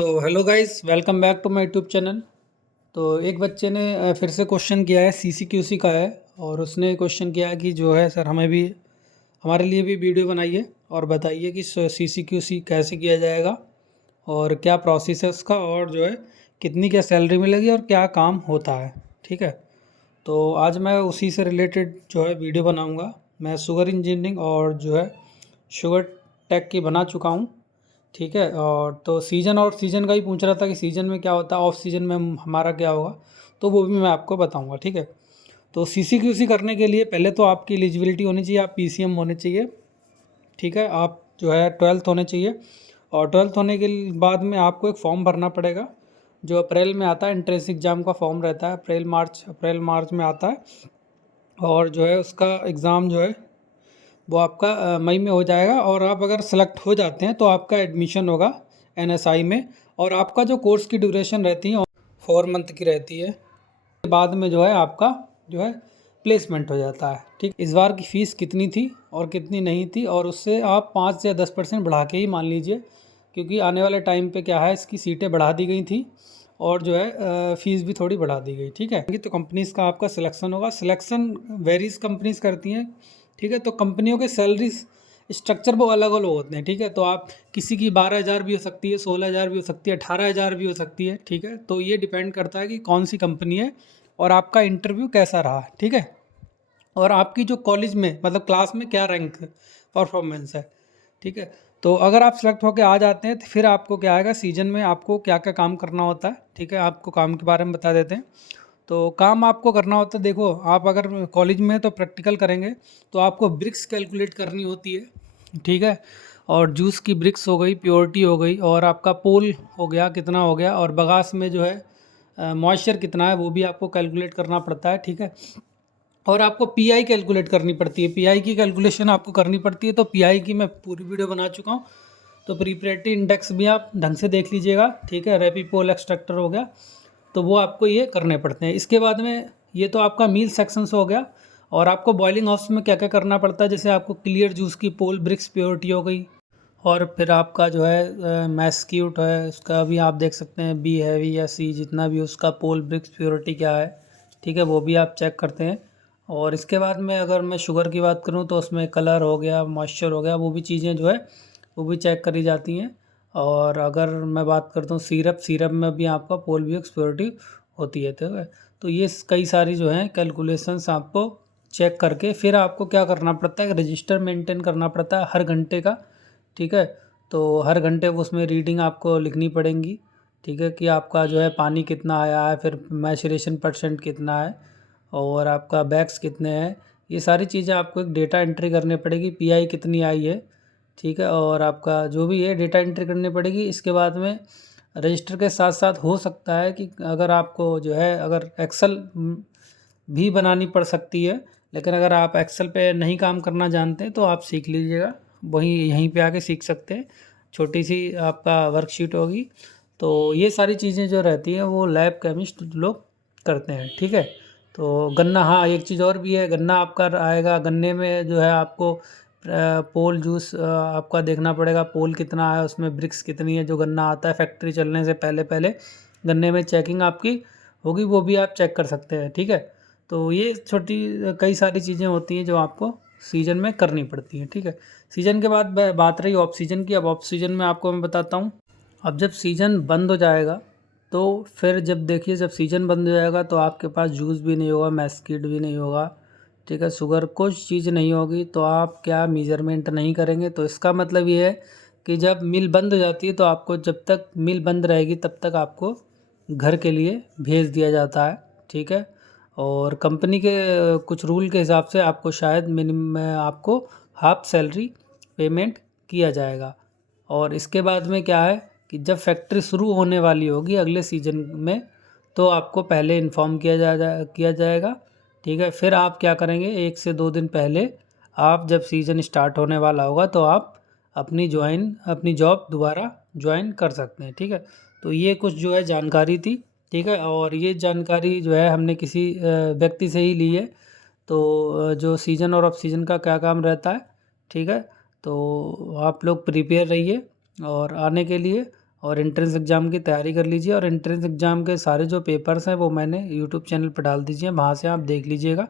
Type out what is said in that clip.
तो hello guys, welcome back to my YouTube channel. तो एक बच्चे ने फिर से क्वेश्चन किया है, सीसीक्यूसी का है। और उसने क्वेश्चन किया है कि जो है सर हमें भी हमारे लिए भी वीडियो बनाइए और बताइए कि सीसीक्यूसी कैसे किया जाएगा और क्या प्रोसेस है उसका, और जो है कितनी क्या सैलरी मिलेगी और क्या काम होता है। ठीक है, तो आज मैं उसी से रिलेटेड जो है वीडियो बनाऊंगा। मैं शुगर इंजीनियरिंग और जो है शुगर टेक की बना चुका हूँ। ठीक है, और तो सीज़न और सीज़न का ही पूछ रहा था कि सीज़न में क्या होता है, ऑफ सीज़न में हमारा क्या होगा, तो वो भी मैं आपको बताऊंगा। ठीक है, तो सीसीक्यूसी करने के लिए पहले तो आपकी एलिजिबिलिटी होनी चाहिए, आप पीसीएम होने चाहिए। ठीक है, आप जो है 12th होने चाहिए। और 12th होने के बाद में आपको एक फॉर्म भरना पड़ेगा जो अप्रैल में आता है। एंट्रेंस एग्ज़ाम का फॉर्म रहता है, अप्रैल मार्च में आता है। और जो है उसका एग्ज़ाम जो है वो आपका मई में हो जाएगा। और आप अगर सेलेक्ट हो जाते हैं तो आपका एडमिशन होगा एनएसआई में। और आपका जो कोर्स की ड्यूरेशन रहती है 4 मंथ की रहती है। बाद में जो है आपका जो है प्लेसमेंट हो जाता है। ठीक, इस बार की फ़ीस कितनी थी और कितनी नहीं थी, और उससे आप 5 या 10% बढ़ा के ही मान लीजिए, क्योंकि आने वाले टाइम पे क्या है, इसकी सीटें बढ़ा दी गई थी और जो है फ़ीस भी थोड़ी बढ़ा दी गई। ठीक है, तो कंपनीज़ का आपका सिलेक्शन होगा। सिलेक्शन वेरीज कंपनीज़ करती हैं। ठीक है, तो कंपनियों के सैलरीज स्ट्रक्चर वो अलग अलग होते हैं। ठीक है, तो आप किसी की 12,000 भी हो सकती है, 16,000 भी हो सकती है, 18,000 भी हो सकती है। ठीक है, तो ये डिपेंड करता है कि कौन सी कंपनी है और आपका इंटरव्यू कैसा रहा। ठीक है, और आपकी जो कॉलेज में मतलब क्लास में क्या रैंक परफॉर्मेंस है। ठीक है, तो अगर आप सेलेक्ट होकर आ जाते हैं तो फिर आपको क्या आएगा, सीजन में आपको क्या क्या काम करना होता है। ठीक है, आपको काम के बारे में बता देते हैं। तो काम आपको करना होता है, देखो आप अगर कॉलेज में हैं तो प्रैक्टिकल करेंगे, तो आपको ब्रिक्स कैलकुलेट करनी होती है। ठीक है, और जूस की ब्रिक्स हो गई, प्योरिटी हो गई, और आपका पोल हो गया कितना हो गया, और बगास में जो है मॉइस्चर कितना है वो भी आपको कैलकुलेट करना पड़ता है। ठीक है, और आपको पीआई कैलकुलेट करनी पड़ती है, पीआई की कैलकुलेशन आपको करनी पड़ती है। तो पीआई की मैं पूरी वीडियो बना चुका हूँ, तो प्रीपरेटरी इंडेक्स भी आप ढंग से देख लीजिएगा। ठीक है, रैपी पोल एक्सट्रैक्टर हो गया, तो वो आपको ये करने पड़ते हैं। इसके बाद में ये तो आपका मील सेक्शंस हो गया। और आपको बॉइलिंग हाउस में क्या क्या करना पड़ता है, जैसे आपको क्लियर जूस की पोल ब्रिक्स प्योरिटी हो गई, और फिर आपका जो है मैस्क्यूट है, उसका भी आप देख सकते हैं, बी हैवी या सी जितना भी उसका पोल ब्रिक्स प्योरिटी क्या है। ठीक है, वो भी आप चेक करते हैं। और इसके बाद में अगर मैं शुगर की बात करूँ तो उसमें कलर हो गया, मॉइस्चर हो गया, वो भी चीज़ें जो है वो भी चेक करी जाती हैं। और अगर मैं बात करता हूँ सीरप में भी आपका पोल ब्रिक्स प्योरिटी होती है। ठीक है, तो ये कई सारी जो हैं कैलकुलेशंस आपको चेक करके फिर आपको क्या करना पड़ता है, रजिस्टर मेंटेन करना पड़ता है हर घंटे का। ठीक है, तो हर घंटे वो उसमें रीडिंग आपको लिखनी पड़ेंगी। ठीक है, कि आपका जो है पानी कितना आया है, फिर मैचुरेशन परसेंट कितना है, और आपका बैग्स कितने हैं, ये सारी चीज़ें आपको एक डेटा एंट्री करनी पड़ेगी, पीआई कितनी आई है। ठीक है, और आपका जो भी है डेटा एंट्री करनी पड़ेगी। इसके बाद में रजिस्टर के साथ साथ हो सकता है कि अगर आपको जो है अगर एक्सेल भी बनानी पड़ सकती है, लेकिन अगर आप एक्सेल पे नहीं काम करना जानते हैं तो आप सीख लीजिएगा, वहीं यहीं पे आके सीख सकते हैं। छोटी सी आपका वर्कशीट होगी। तो ये सारी चीज़ें जो रहती हैं वो लैब केमिस्ट लोग करते हैं। ठीक है, तो गन्ना, हाँ एक चीज़ और भी है, गन्ना आपका आएगा, गन्ने में जो है आपको पोल जूस आपका देखना पड़ेगा, पोल कितना है, उसमें ब्रिक्स कितनी है। जो गन्ना आता है फैक्ट्री चलने से पहले पहले गन्ने में चेकिंग आपकी होगी, वो भी आप चेक कर सकते हैं। ठीक है, तो ये छोटी कई सारी चीज़ें होती हैं जो आपको सीज़न में करनी पड़ती हैं। ठीक है, सीज़न के बाद बात रही ऑफ सीज़न की। अब ऑफ सीज़न में आपको मैं बताता हूँ। अब जब सीज़न बंद हो जाएगा तो फिर जब देखिए, जब सीज़न बंद हो जाएगा तो आपके पास जूस भी नहीं होगा, मैस्किट भी नहीं होगा। ठीक है, शुगर कुछ चीज़ नहीं होगी, तो आप क्या मेजरमेंट नहीं करेंगे। तो इसका मतलब ये है कि जब मिल बंद हो जाती है तो आपको, जब तक मिल बंद रहेगी तब तक आपको घर के लिए भेज दिया जाता है। ठीक है, और कंपनी के कुछ रूल के हिसाब से आपको शायद मिनिमम आपको हाफ सैलरी पेमेंट किया जाएगा। और इसके बाद में क्या है कि जब फैक्ट्री शुरू होने वाली होगी अगले सीज़न में, तो आपको पहले इन्फॉर्म किया जाएगा। ठीक है, फिर आप क्या करेंगे, 1 से 2 दिन पहले आप जब सीज़न स्टार्ट होने वाला होगा तो आप अपनी जॉब दोबारा ज्वाइन कर सकते हैं। ठीक है, तो ये कुछ जो है जानकारी थी। ठीक है, और ये जानकारी जो है हमने किसी व्यक्ति से ही ली है। तो जो सीज़न और ऑफ सीज़न का क्या काम रहता है। ठीक है, तो आप लोग प्रिपेयर रहिए और आने के लिए। और एंट्रेंस एग्ज़ाम की तैयारी कर लीजिए। और एंट्रेंस एग्ज़ाम के सारे जो पेपर्स हैं वो मैंने यूट्यूब चैनल पर डाल दीजिए, वहाँ से आप देख लीजिएगा